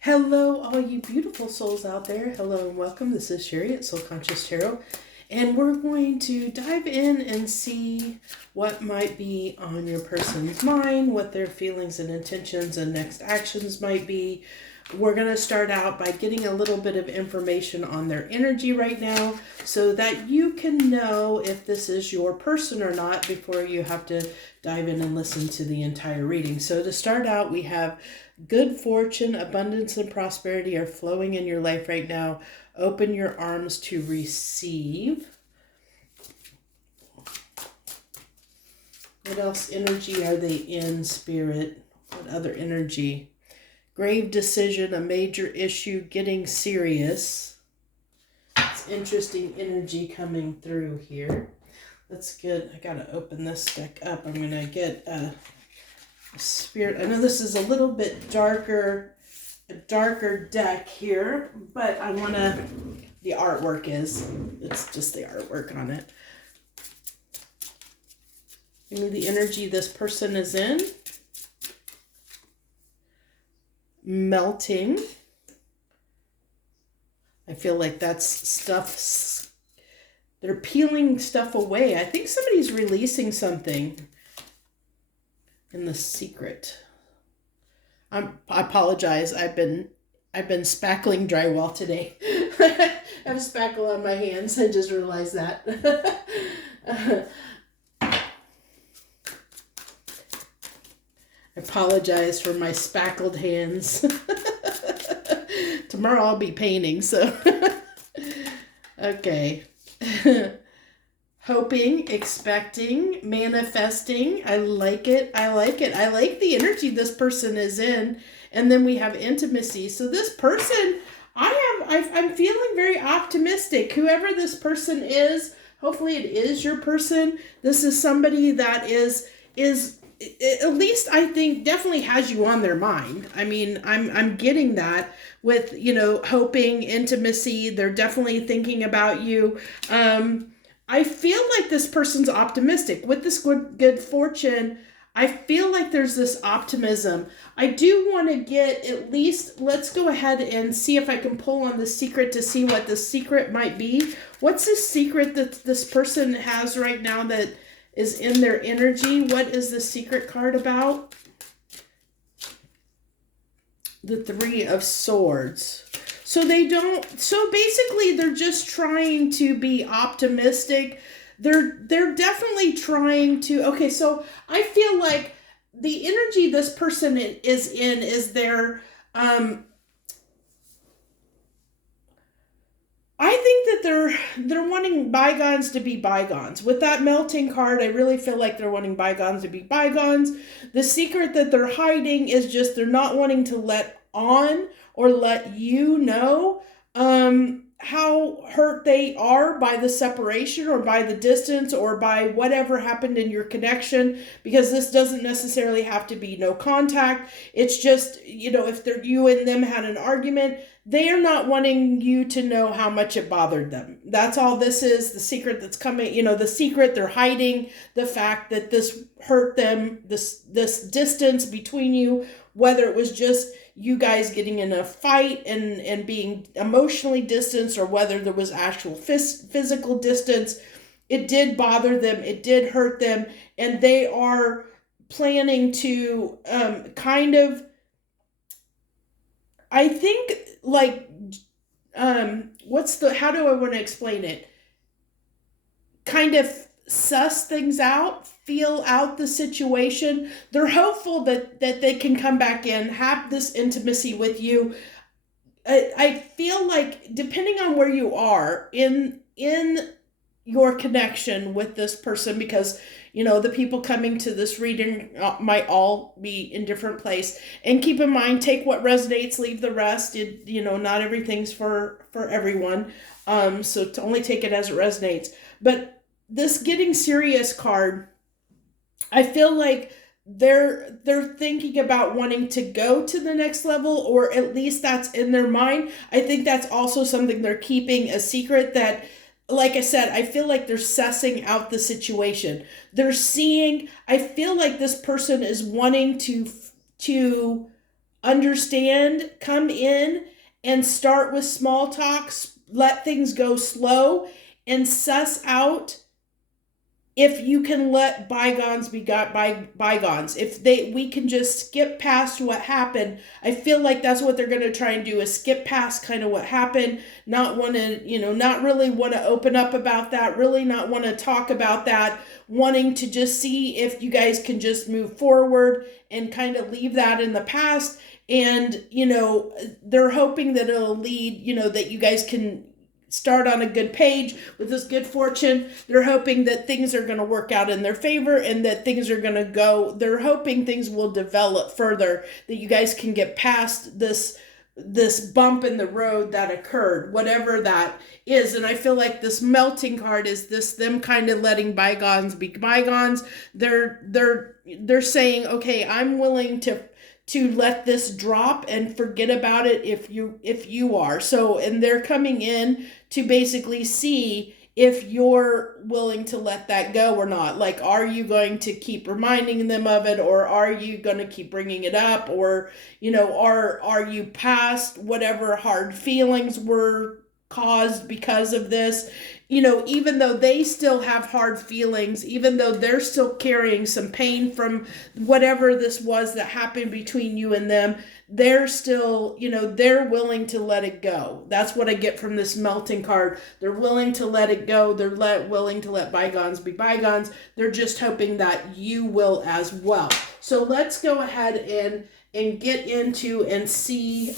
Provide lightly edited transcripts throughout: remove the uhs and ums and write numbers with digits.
Hello, all you beautiful souls out there. Hello and welcome. This is Sherry at Soul Conscious Tarot, and we're going to dive in and see what might be on your person's mind, what their feelings and intentions and next actions might be. We're going to start out by getting a little bit of information on their energy right now so that you can know if this is your person or not before you have to dive in and listen to the entire reading. So to start out, we have good fortune, abundance, and prosperity are flowing in your life right now. Open your arms to receive. What else energy are they in, Spirit? What other energy? Grave decision, a major issue, getting serious. It's interesting energy coming through here. That's good. I gotta open this deck up. I'm gonna get a Spirit. I know this is a little bit darker, a darker deck here, but I wanna, the artwork it's just the artwork on it. Give me the energy this person is in. Melting. I feel like that's stuff, they're peeling stuff away. I think somebody's releasing something in the secret. I apologize. I've been spackling drywall today. I have spackle on my hands. I just realized that. I apologize for my spackled hands. Tomorrow I'll be painting, so. Okay. Hoping, expecting, manifesting. I like it. I like it. I like the energy this person is in. And then we have intimacy. So this person, I'm feeling very optimistic. Whoever this person is, hopefully it is your person. This is somebody that is at least I think definitely has you on their mind. I mean, I'm getting that with, hoping, intimacy. They're definitely thinking about you. I feel like this person's optimistic. With this good fortune, I feel like there's this optimism. I do want to get at least, let's go ahead and see if I can pull on the secret to see what the secret might be. What's the secret that this person has right now that is in their energy? What is the secret card about? The Three of Swords. So basically they're just trying to be optimistic. They're definitely trying to, okay, so I feel like the energy this person is in is their, I think that they're wanting bygones to be bygones. With that melting card, I really feel like they're wanting bygones to be bygones. The secret that they're hiding is just they're not wanting to let on or let you know how hurt they are by the separation or by the distance or by whatever happened in your connection, because this doesn't necessarily have to be no contact. It's just, if you and them had an argument, they are not wanting you to know how much it bothered them. That's all this is. The secret that's coming, the secret they're hiding, the fact that this hurt them, this distance between you, whether it was just you guys getting in a fight and being emotionally distanced, or whether there was actual physical distance, it did bother them, it did hurt them, and they are planning to I think, like, how do I want to explain it? Kind of suss things out, feel out the situation. They're hopeful that they can come back in, have this intimacy with you. I feel like, depending on where you are in your connection with this person, because the people coming to this reading might all be in different place, and keep in mind, take what resonates, leave the rest. Not everything's for everyone, so to only take it as it resonates. But this getting serious card, I feel like they're thinking about wanting to go to the next level, or at least that's in their mind. I think that's also something they're keeping a secret, that, like I said, I feel like they're sussing out the situation. I feel like this person is wanting to understand, come in and start with small talks, let things go slow, and suss out if you can let bygones be got by bygones. If we can just skip past what happened. I feel like that's what they're going to try and do, is skip past kind of what happened, not want to, not really want to open up about that, really not want to talk about that, wanting to just see if you guys can just move forward and kind of leave that in the past. And, they're hoping that it'll lead, that you guys can start on a good page with this good fortune. They're hoping that things are going to work out in their favor and that things are going to go. They're hoping things will develop further, that you guys can get past this bump in the road that occurred, whatever that is. And I feel like this melting card is them kind of letting bygones be bygones. They're saying, okay, I'm willing to let this drop and forget about it if you are. So, and they're coming in to basically see if you're willing to let that go or not. Like, are you going to keep reminding them of it, or are you going to keep bringing it up, or, are you past whatever hard feelings were caused because of this? Even though they still have hard feelings, even though they're still carrying some pain from whatever this was that happened between you and them, they're still, they're willing to let it go. That's what I get from this melting card. They're willing to let it go. They're willing to let bygones be bygones. They're just hoping that you will as well. So let's go ahead and get into and see,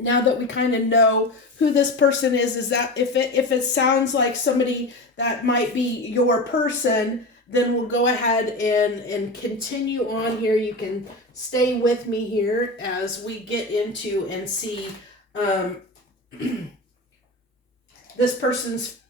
now that we kind of know who this person is that if it sounds like somebody that might be your person, then we'll go ahead and continue on here. You can stay with me here as we get into and see this person's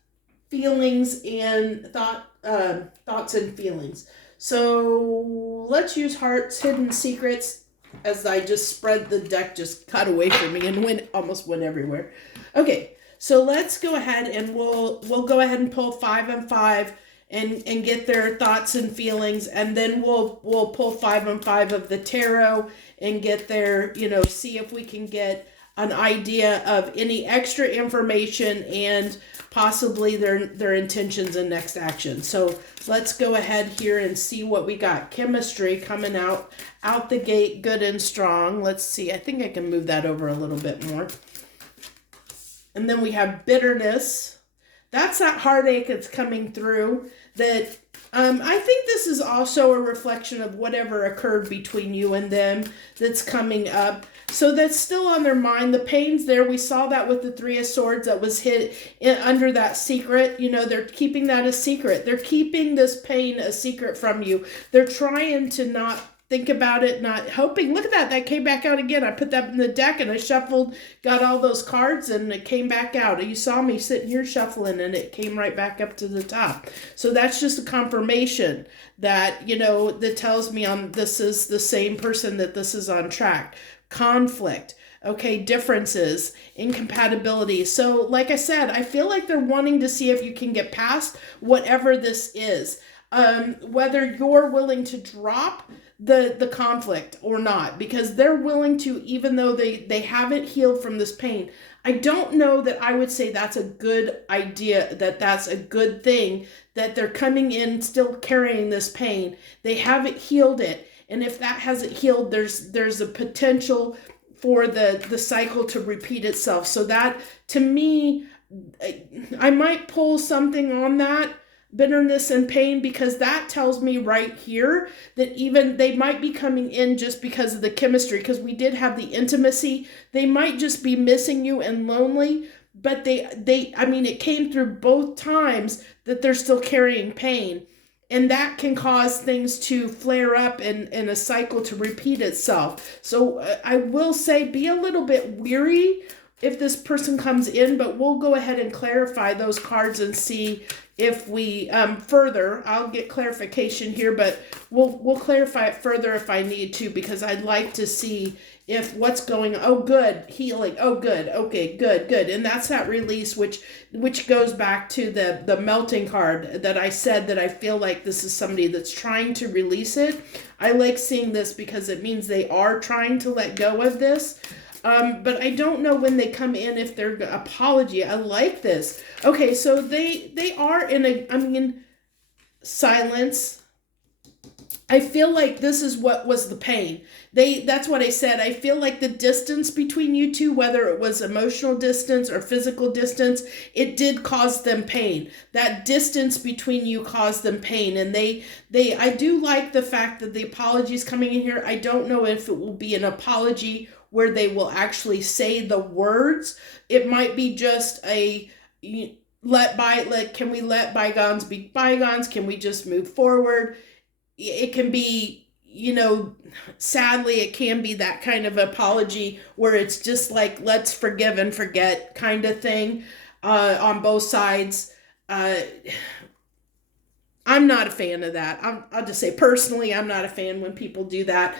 feelings and thoughts and feelings. So let's use Hearts, Hidden Secrets. As I just spread the deck, just cut away from me and almost went everywhere. Okay, so let's go ahead and we'll go ahead and pull 5 and 5 and get their thoughts and feelings, and then we'll pull 5 and 5 of the tarot and get their, see if we can get an idea of any extra information and possibly their intentions and next action. So let's go ahead here and see what we got. Chemistry coming out the gate, good and strong. Let's see. I think I can move that over a little bit more. And then we have bitterness. That's that heartache that's coming through. That I think this is also a reflection of whatever occurred between you and them that's coming up. So that's still on their mind. The pain's there. We saw that with the 3 of Swords that was hid under that secret. They're keeping that a secret. They're keeping this pain a secret from you. They're trying to not think about it, not hoping. Look at that came back out again. I put that in the deck and I shuffled, got all those cards, and it came back out. You saw me sitting here shuffling and it came right back up to the top. So that's just a confirmation that, that tells me this is the same person, that this is on track. Conflict, okay, differences, incompatibility. So like I said, I feel like they're wanting to see if you can get past whatever this is, whether you're willing to drop the conflict or not, because they're willing to, even though they haven't healed from this pain. I don't know that I would say that's a good idea, that's a good thing, that they're coming in still carrying this pain. They haven't healed it. And if that hasn't healed, there's a potential for the cycle to repeat itself. So that, to me, I might pull something on that, bitterness and pain, because that tells me right here that even they might be coming in just because of the chemistry, because we did have the intimacy. They might just be missing you and lonely, but it came through both times that they're still carrying pain. And that can cause things to flare up and a cycle to repeat itself. So I will say, be a little bit weary person comes in, but we'll go ahead and clarify those cards and see if we further. I'll get clarification here, but we'll clarify it further if I need to, because I'd like to see if what's going. Oh, good, healing. Oh, good. Okay, good. And that's that release, which goes back to the melting card that I said, that I feel like this is somebody that's trying to release it. I like seeing this because it means they are trying to let go of this. But I don't know when they come in if they're apology. I like this. Okay, so they are in silence. I feel like this is what was the pain. That's what I said. I feel like the distance between you two, whether it was emotional distance or physical distance, it did cause them pain. That distance between you caused them pain. And I do like the fact that the apology is coming in here. I don't know if it will be an apology where they will actually say the words. It might be just can we let bygones be bygones? Can we just move forward? It can be, sadly, it can be that kind of apology where it's just like, let's forgive and forget kind of thing on both sides. I'm not a fan of that. I'll just say personally, I'm not a fan when people do that.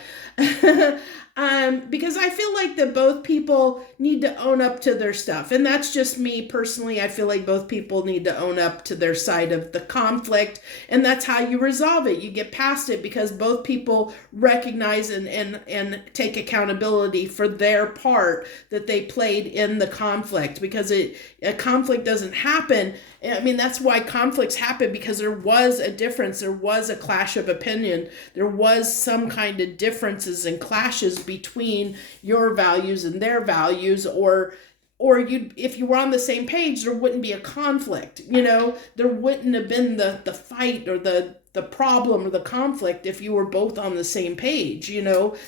Because I feel like that both people need to own up to their stuff. And that's just me personally. I feel like both people need to own up to their side of the conflict. And that's how you resolve it. You get past it because both people recognize and take accountability for their part that they played in the conflict. Because a conflict doesn't happen. I mean, that's why conflicts happen, because there was a difference. There was a clash of opinion. There was some kind of differences and clashes between your values and their values, or if you were on the same page, there wouldn't be a conflict. There wouldn't have been the fight or the problem or the conflict if you were both on the same page.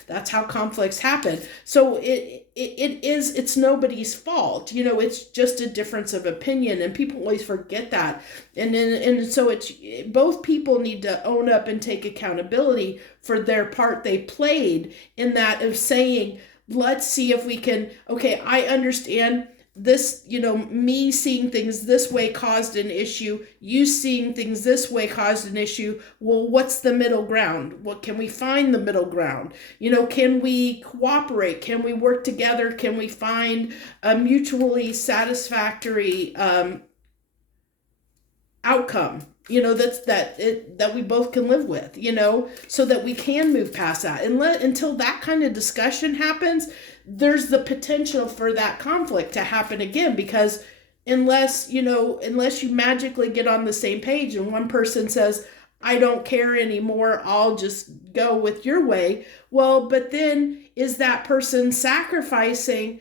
That's how conflicts happen. So it's nobody's fault. It's just a difference of opinion, and people always forget that. And so it's both people need to own up and take accountability for their part they played in that, of saying, let's see if we can, okay, I understand this, me seeing things this way caused an issue. You seeing things this way caused an issue. Well, what's the middle ground? What can we find the middle ground? Can we cooperate? Can we work together? Can we find a mutually satisfactory outcome? That we both can live with, so that we can move past that. And until that kind of discussion happens, there's the potential for that conflict to happen again, because unless you magically get on the same page and one person says, I don't care anymore, I'll just go with your way. Well, but then is that person sacrificing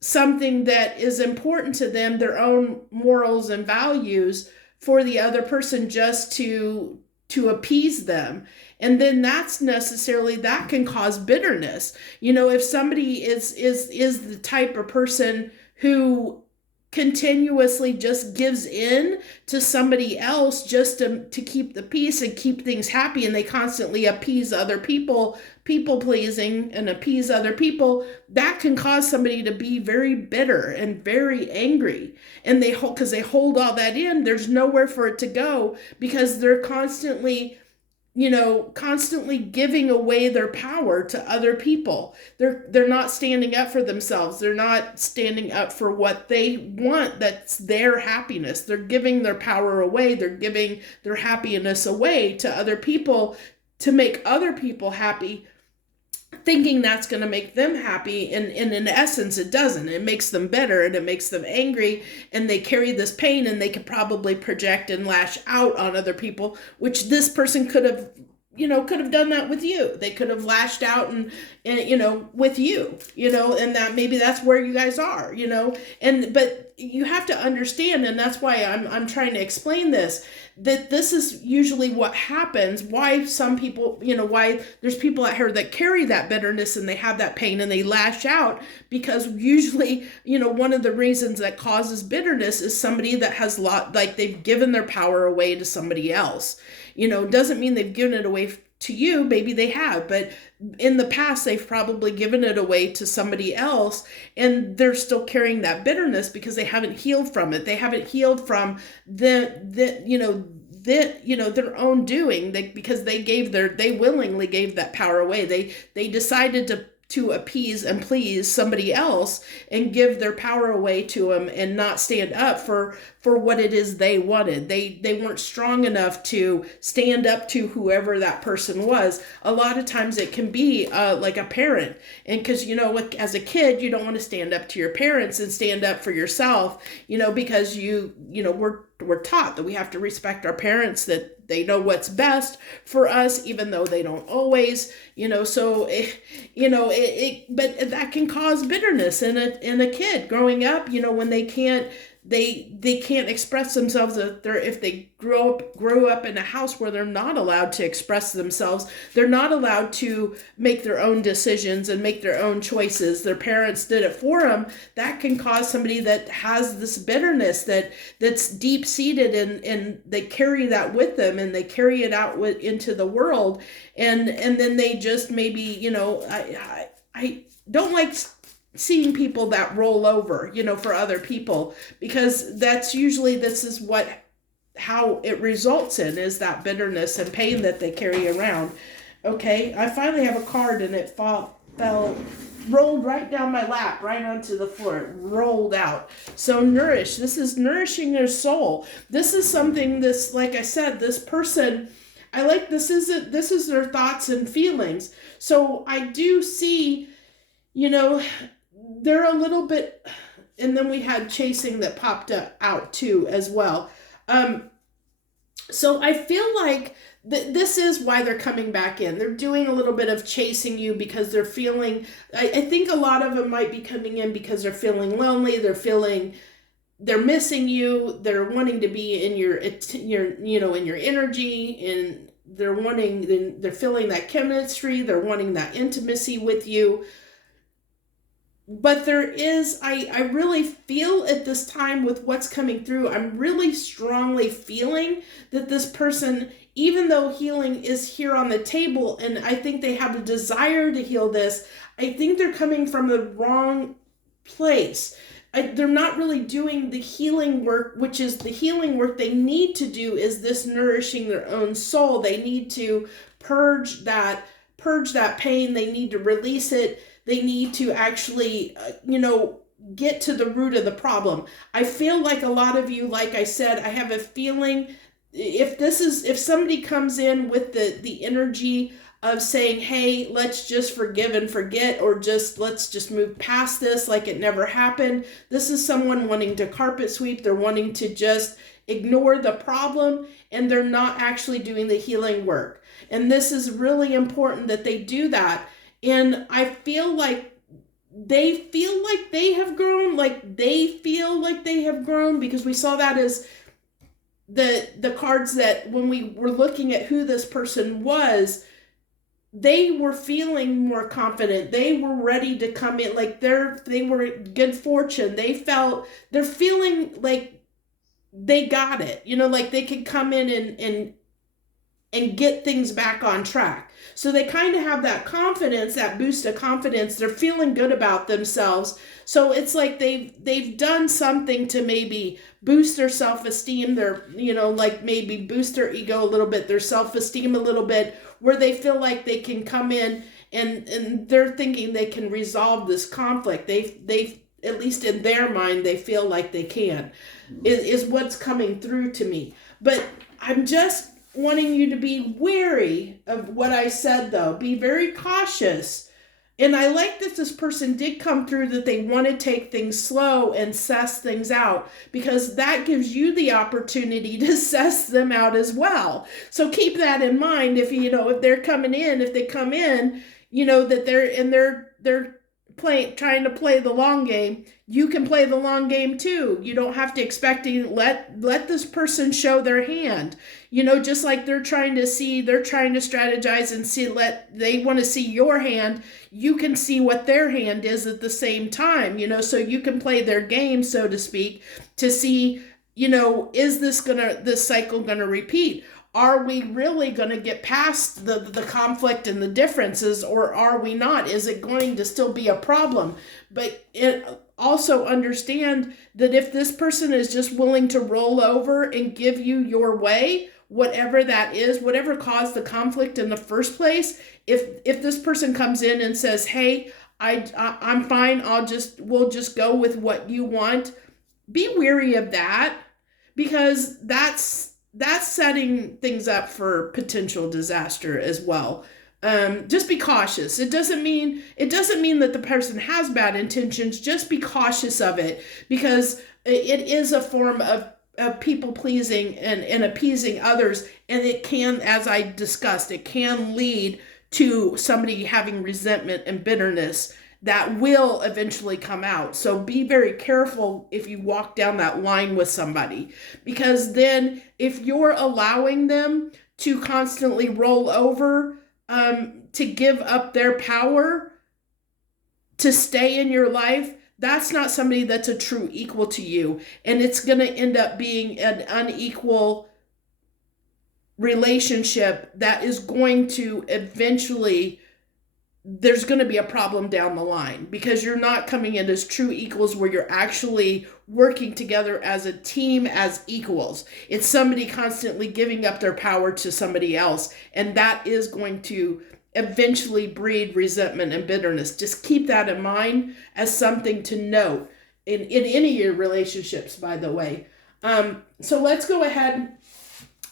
something that is important to them, their own morals and values, for the other person just to appease them? And then that can cause bitterness. If somebody is the type of person who continuously just gives in to somebody else just to keep the peace and keep things happy, and they constantly appease other people pleasing and appease other people, that can cause somebody to be very bitter and very angry. And because they hold all that in, there's nowhere for it to go, because they're constantly giving away their power to other people. They're not standing up for themselves. They're not standing up for what they want. That's their happiness. They're giving their power away. They're giving their happiness away to other people to make other people happy, thinking that's going to make them happy. And in essence, it doesn't. It makes them bitter, and it makes them angry, and they carry this pain, and they could probably project and lash out on other people, which this person could have done that with you. They could have lashed out and with you, and that maybe that's where you guys are, but you have to understand, and that's why I'm trying to explain this, that this is usually what happens, why some people, why there's people out here that carry that bitterness and they have that pain and they lash out, because usually, one of the reasons that causes bitterness is somebody that has they've given their power away to somebody else. Doesn't mean they've given it away to you, maybe they have, but in the past they've probably given it away to somebody else, and they're still carrying that bitterness because they haven't healed from it. They haven't healed from their own doing, because they willingly gave that power away. They decided to appease and please somebody else and give their power away to them and not stand up for what it is they wanted. They weren't strong enough to stand up to whoever that person was. A lot of times it can be like a parent, and because as a kid you don't want to stand up to your parents and stand up for yourself, because we're taught that we have to respect our parents, that they know what's best for us, even though they don't always, but that can cause bitterness in a kid growing up, when they can't express themselves. If they grow up in a house where they're not allowed to express themselves, they're not allowed to make their own decisions and make their own choices. Their parents did it for them. That can cause somebody that has this bitterness that's deep seated, and they carry that with them, and they carry it out into the world, and then they just maybe I don't like seeing people that roll over, for other people, because this is how it results in, is that bitterness and pain that they carry around. Okay, I finally have a card, and it rolled right down my lap, right onto the floor. It rolled out. So nourish. This is nourishing their soul. This is something, like I said, this person, this is their thoughts and feelings. So I do see, they're a little bit, and then we had chasing that popped out too as well. So I feel like this is why they're coming back in. They're doing a little bit of chasing you because they're feeling, I think a lot of them might be coming in because they're feeling lonely. They're missing you. They're wanting to be in your in your energy, and they're feeling that chemistry. They're wanting that intimacy with you. But there is, I really feel at this time with what's coming through, I'm really strongly feeling that this person, even though healing is here on the table, and I think they have a desire to heal this, I think they're coming from the wrong place. They're not really doing the healing work, which is the healing work they need to do, is this nourishing their own soul. They need to purge that pain. They need to release it. They need to actually, get to the root of the problem. I feel like a lot of you, like I said, I have a feeling if somebody comes in with the energy of saying, hey, let's just forgive and forget, or let's just move past this like it never happened. This is someone wanting to carpet sweep. They're wanting to just ignore the problem, and they're not actually doing the healing work. And this is really important that they do that. And I feel like they feel like they have grown, because we saw that as the cards that when we were looking at who this person was, they were feeling more confident. They were ready to come in, like they were good fortune. They're feeling like they got it, like they could come in and get things back on track. So they kind of have that confidence, that boost of confidence. They're feeling good about themselves. So it's like they've done something to maybe boost their self-esteem, maybe boost their ego a little bit, their self-esteem a little bit, where they feel like they can come in and they're thinking they can resolve this conflict. They at least in their mind, they feel like they can, is what's coming through to me. But I'm just wanting you to be wary of what I said, though. Be very cautious. And I like that this person did come through, that they want to take things slow and suss things out, because that gives you the opportunity to suss them out as well. So keep that in mind. If they're coming in, if they come in, that they're trying to play the long game, you can play the long game too. You don't have to expect to let this person show their hand. Just like they're trying to strategize and they want to see your hand. You can see what their hand is at the same time, so you can play their game, so to speak, to see, is this cycle gonna repeat? Are we really going to get past the conflict and the differences, or are we not? Is it going to still be a problem? But also understand that if this person is just willing to roll over and give you your way, whatever that is, whatever caused the conflict in the first place, if this person comes in and says, hey, I'm fine, we'll just go with what you want, be wary of that, because that's setting things up for potential disaster as well. Just be cautious. It doesn't mean that the person has bad intentions. Just be cautious of it, because it is a form of people pleasing and appeasing others, and it can, as I discussed, it can lead to somebody having resentment and bitterness that will eventually come out. So be very careful if you walk down that line with somebody, because then if you're allowing them to constantly roll over, to give up their power to stay in your life, that's not somebody that's a true equal to you. And it's going to end up being an unequal relationship that is going to eventually, there's going to be a problem down the line, because you're not coming in as true equals where you're actually working together as a team, as equals. It's somebody constantly giving up their power to somebody else, and that is going to eventually breed resentment and bitterness. Just keep that in mind as something to note in any of your relationships, by the way. So let's go ahead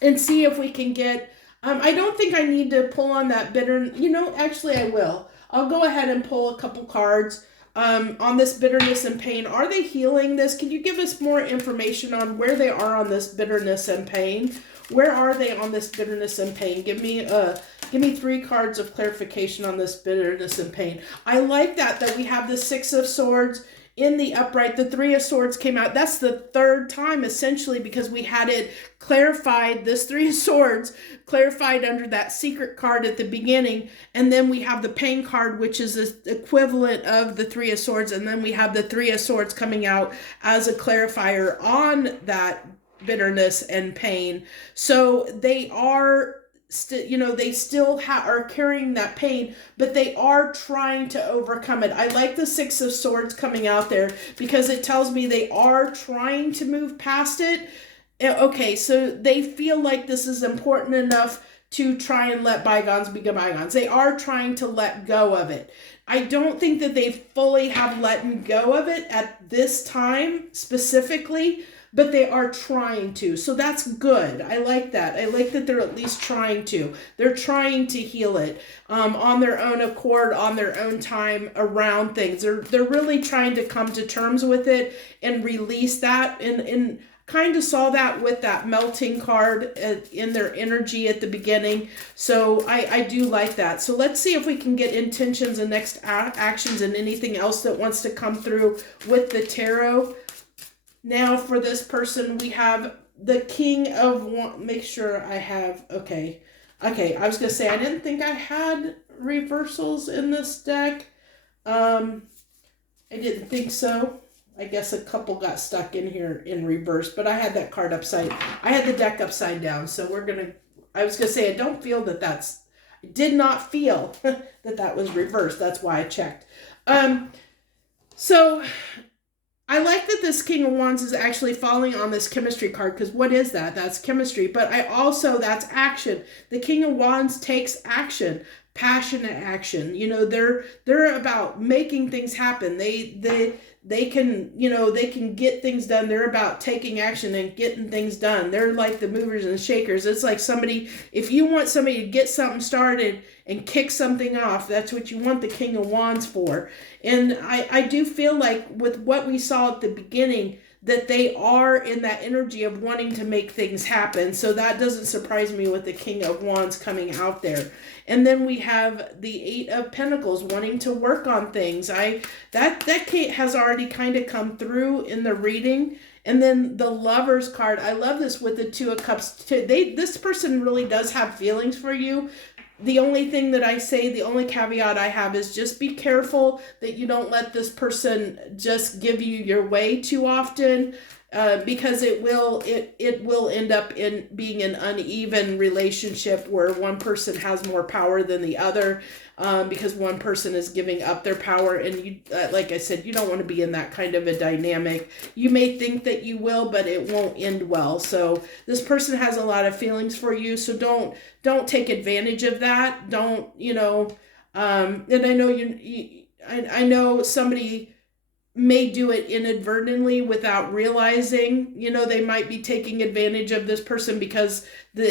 and see if we can get, I don't think I need to pull on that bitter, actually I will. I'll go ahead and pull a couple cards on this bitterness and pain. Are they healing this? Can you give us more information on where they are on this bitterness and pain? Where are they on this bitterness and pain? Give me 3 cards of clarification on this bitterness and pain. I like that we have the 6 of Swords in the upright. The 3 of Swords came out. That's the 3rd time, essentially, because we had it clarified, this 3 of Swords clarified under that secret card at the beginning. And then we have the pain card, which is the equivalent of the 3 of Swords. And then we have the 3 of Swords coming out as a clarifier on that bitterness and pain. So they are they still are carrying that pain, but they are trying to overcome it. I like the 6 of Swords coming out there, because it tells me they are trying to move past it. Okay, so they feel like this is important enough to try and let bygones be bygones. They are trying to let go of it. I don't think that they fully have let go of it at this time specifically, but they are trying to. So that's good. I like that. I like that they're at least trying to. They're trying to heal it on their own accord, on their own time, around things. They're really trying to come to terms with it and release that. And kind of saw that with that melting card in their energy at the beginning. So I do like that. So let's see if we can get intentions and next actions and anything else that wants to come through with the tarot. Now for this person, we have the King of Wands. Make sure I have, okay. I was going to say, I didn't think I had reversals in this deck. I didn't think so. I guess a couple got stuck in here in reverse, but I had that card I had the deck upside down. So I was going to say, I don't feel I did not feel that was reversed. That's why I checked. So I like that this King of Wands is actually falling on this chemistry card, because what is that? That's chemistry, but that's action. The King of Wands takes action, passionate action. They're about making things happen. They can get things done. They're about taking action and getting things done. They're like the movers and shakers. It's like if you want somebody to get something started and kick something off, that's what you want the King of Wands for. And I do feel like with what we saw at the beginning, that they are in that energy of wanting to make things happen. So that doesn't surprise me with the King of Wands coming out there. And then we have the 8 of Pentacles wanting to work on things. That has already kind of come through in the reading. And then the Lovers card, I love this with the 2 of Cups. This person really does have feelings for you. The only thing that I say, the only caveat I have is just be careful that you don't let this person just give you your way too often. because it will end up in being an uneven relationship where one person has more power than the other, because one person is giving up their power, and you, like I said, you don't want to be in that kind of a dynamic. You may think that you will, but it won't end well. So this person has a lot of feelings for you, so don't take advantage of that. Don't, and I know I know somebody may do it inadvertently without realizing, they might be taking advantage of this person, because we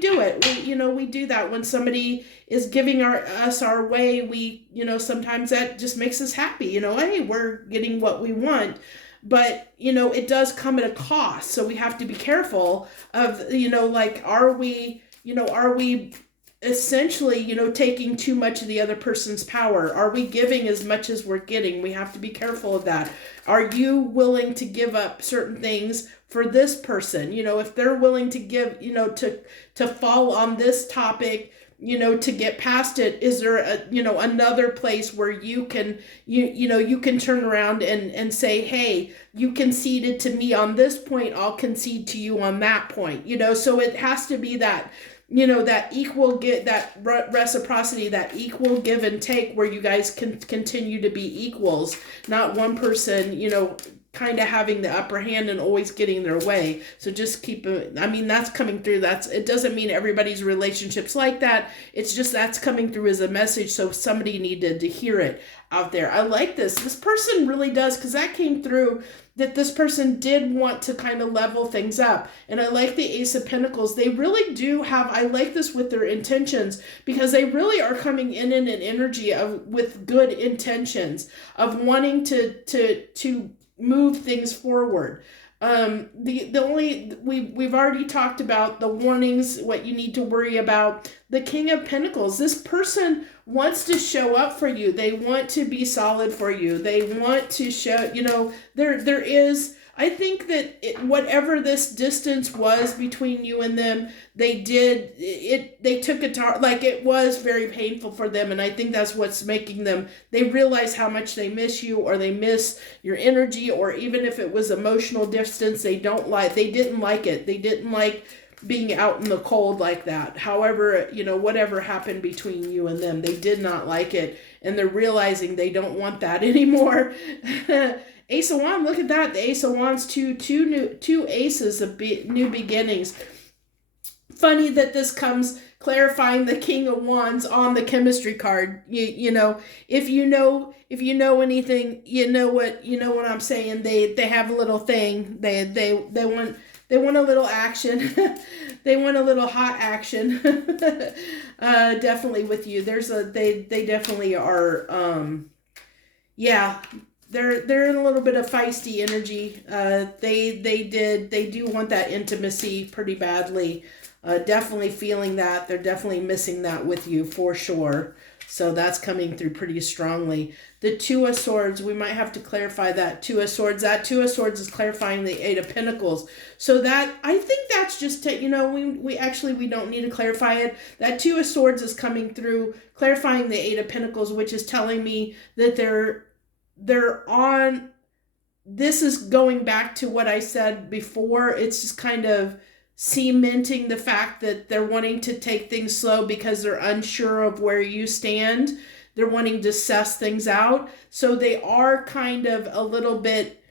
do it. We do that when somebody is giving us our way. We, sometimes that just makes us happy. Hey, we're getting what we want. But, it does come at a cost. So we have to be careful of, like, are we essentially, taking too much of the other person's power? Are we giving as much as we're getting? We have to be careful of that. Are you willing to give up certain things for this person? If they're willing to give, to fall on this topic, to get past it, is there another place where you can, you can turn around and say, hey, you conceded to me on this point, I'll concede to you on that point, so it has to be that, that equal reciprocity, that equal give and take, where you guys can continue to be equals, not one person, kind of having the upper hand and always getting their way. So just keep it. That's coming through. It doesn't mean everybody's relationships like that. It's just that's coming through as a message. So somebody needed to hear it out there. I like this. This person really does, because that came through, that this person did want to kind of level things up. And I like the Ace of Pentacles. They really do have, I like this with their intentions, because they really are coming in an energy with good intentions of wanting to move things forward. We've already talked about the warnings, what you need to worry about. The King of Pentacles, this person wants to show up for you. They want to be solid for you. They want to show, there is, I think that whatever this distance was between you and them, they took it to, like, it was very painful for them. And I think that's what's making them, they realize how much they miss you, or they miss your energy, or even if it was emotional distance, they didn't like it. They didn't like being out in the cold like that. However, whatever happened between you and them, they did not like it. And they're realizing they don't want that anymore. Ace of Wands, look at that. The Ace of Wands, two aces of new beginnings. Funny that this comes clarifying the King of Wands on the chemistry card. If you know anything, you know what I'm saying. They have a little thing. They want a little action. They want a little hot action. Definitely with you. They definitely are. Yeah. They're in a little bit of feisty energy. They do want that intimacy pretty badly. Definitely feeling that. They're definitely missing that with you for sure. So that's coming through pretty strongly. The Two of Swords, we might have to clarify that Two of Swords. That Two of Swords is clarifying the Eight of Pentacles. So that, I think that's just, we don't need to clarify it. That Two of Swords is coming through, clarifying the Eight of Pentacles, which is telling me that they're on, this is going back to what I said before. It's just kind of cementing the fact that they're wanting to take things slow because they're unsure of where you stand. They're wanting to suss things out. So they are kind of a little bit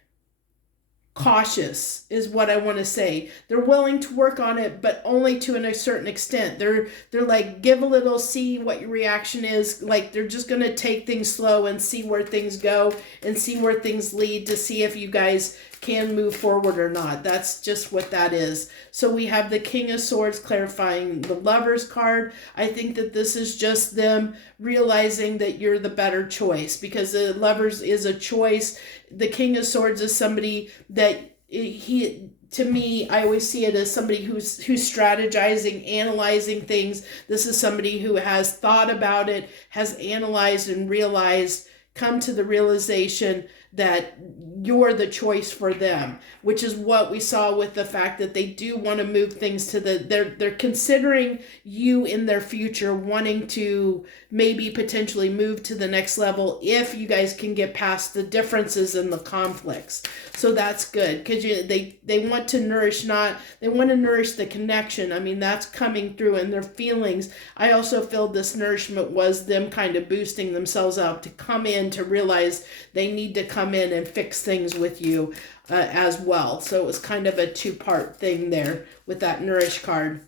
cautious is what I want to say. They're willing to work on it, but only to a certain extent. They're like, give a little, see what your reaction is. Like, they're just going to take things slow and see where things go and see where things lead, to see if you guys can move forward or not. That's just what that is. So we have the King of Swords clarifying the Lovers card. I think that this is just them realizing that you're the better choice, because the Lovers is a choice. The King of Swords is somebody that to me, I always see it as somebody who's strategizing, analyzing things. This is somebody who has thought about it, has analyzed and realized come to the realization that you're the choice for them, which is what we saw with the fact that they do want to move things to they're considering you in their future, wanting to maybe potentially move to the next level if you guys can get past the differences and the conflicts. So that's good, because they want to nourish the connection. I mean, that's coming through in their feelings. I also feel this nourishment was them kind of boosting themselves up to come in to realize they need to come in and fix things with you as well. So it was kind of a two-part thing there with that nourish card.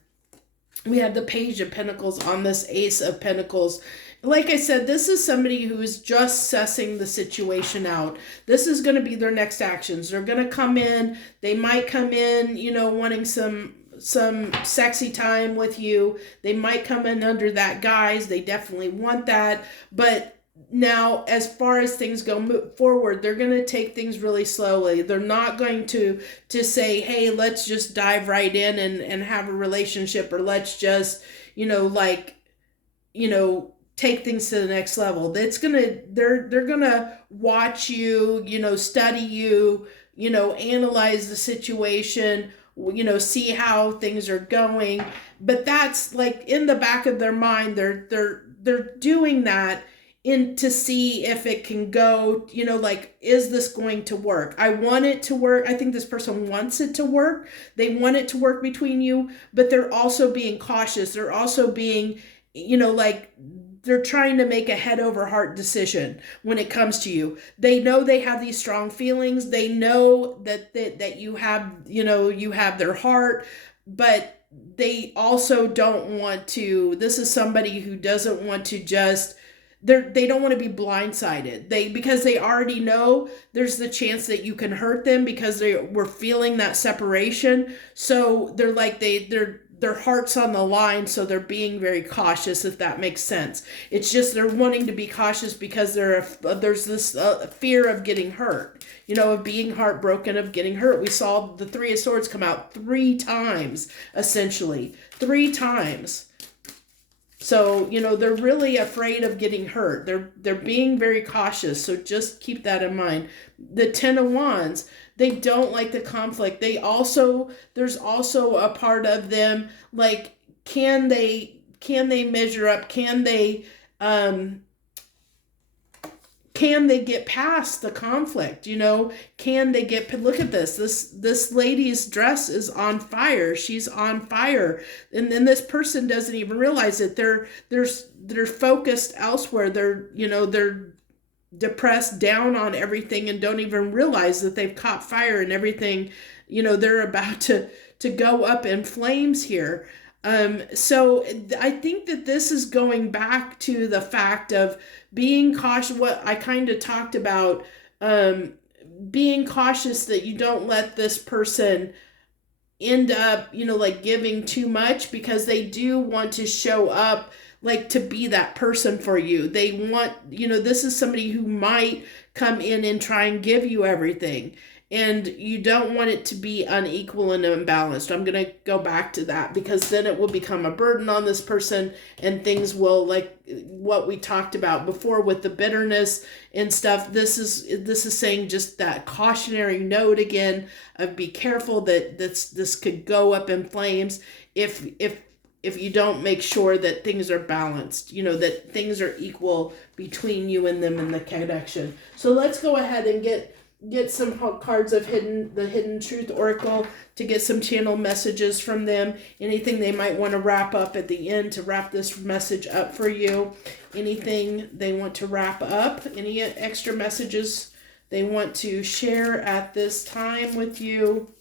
We had the Page of Pentacles on this Ace of Pentacles. Like I said, this is somebody who is just sussing the situation out. This is going to be their next actions. They're going to come in. They might come in, wanting some sexy time with you. They might come in under that guise. They definitely want that. But now, as far as things go forward, they're going to take things really slowly. They're not going to say, hey, let's just dive right in and have a relationship, or let's just, take things to the next level. They're gonna watch you, study you, analyze the situation, see how things are going. But that's like in the back of their mind, they're doing that to see if it can go, is this going to work? I want it to work. I think this person wants it to work. They want it to work between you, but they're also being cautious. They're also being, they're trying to make a head over heart decision when it comes to you. They know they have these strong feelings. They know that you have, you have their heart, but they also don't want to, this is somebody who doesn't want to just, they don't want to be blindsided. Because they already know there's the chance that you can hurt them because they were feeling that separation. So they're like, their heart's on the line, so they're being very cautious, if that makes sense. It's just they're wanting to be cautious because there's this fear of getting hurt, of being heartbroken, of getting hurt. We saw the Three of Swords come out 3 times, essentially. 3 times. So, they're really afraid of getting hurt. They're being very cautious, so just keep that in mind. The Ten of Wands, they don't like the conflict. There's also a part of them, like, can they measure up? Can they get past the conflict? Can they look at this lady's dress is on fire. She's on fire. And then this person doesn't even realize it. They're focused elsewhere. They're depressed, down on everything, and don't even realize that they've caught fire and everything, they're about to go up in flames here. So I think that this is going back to the fact of being cautious, what I kind of talked about, being cautious that you don't let this person end up, giving too much, because they do want to show up, to be that person for you. They want, this is somebody who might come in and try and give you everything. And you don't want it to be unequal and unbalanced. I'm going to go back to that, because then it will become a burden on this person, and things will, like what we talked about before with the bitterness and stuff. This is saying just that cautionary note again of be careful that this could go up in flames if you don't make sure that things are balanced, that things are equal between you and them in the connection. So let's go ahead and get some cards of the Hidden Truth Oracle to get some channel messages from them. Anything they might want to wrap up at the end to wrap this message up for you. Anything they want to wrap up. Any extra messages they want to share at this time with you.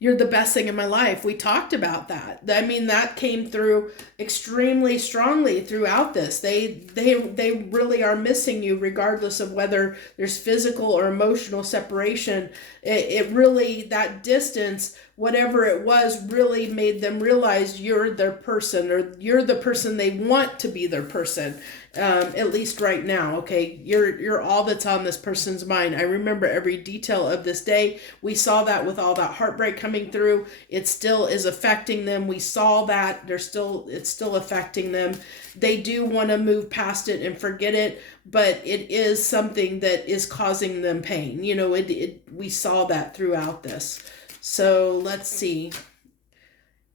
You're the best thing in my life. We talked about that. I mean, that came through extremely strongly throughout this. They really are missing you, regardless of whether there's physical or emotional separation. It really, that distance, whatever it was, really made them realize you're their person, or you're the person they want to be their person. at least right now. Okay, you're all that's on this person's mind. I remember every detail of this day. We saw that with all that heartbreak coming through. It still is affecting them. We saw that it's still affecting them. They do want to move past it and forget it, but it is something that is causing them pain. You know, we saw that throughout this. So let's see.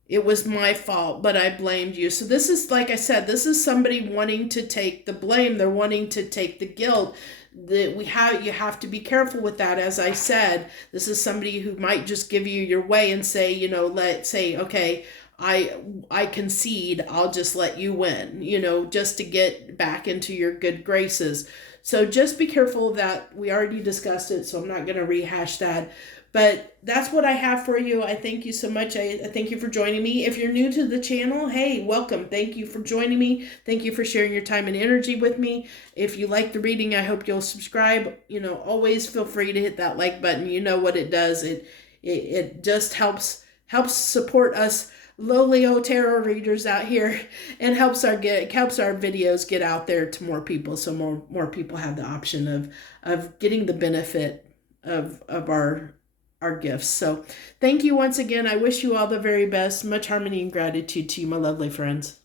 It was my fault, but I blamed you. So this is, like I said, this is somebody wanting to take the blame. They're wanting to take the guilt. You have to be careful with that. As I said, this is somebody who might just give you your way and say, you know, let's say, okay, I concede. I'll just let you win, you know, just to get back into your good graces. So just be careful of that. We already discussed it, so I'm not going to rehash that. But that's what I have for you. I thank you so much. I thank you for joining me. If you're new to the channel, hey, welcome. Thank you for joining me. Thank you for sharing your time and energy with me. If you like the reading, I hope you'll subscribe. You know, always feel free to hit that like button. You know what it does. It just helps support us lowly old tarot readers out here, and helps our videos get out there to more people, so more people have the option of getting the benefit of our gifts. So thank you once again. I wish you all the very best. Much harmony and gratitude to you, my lovely friends.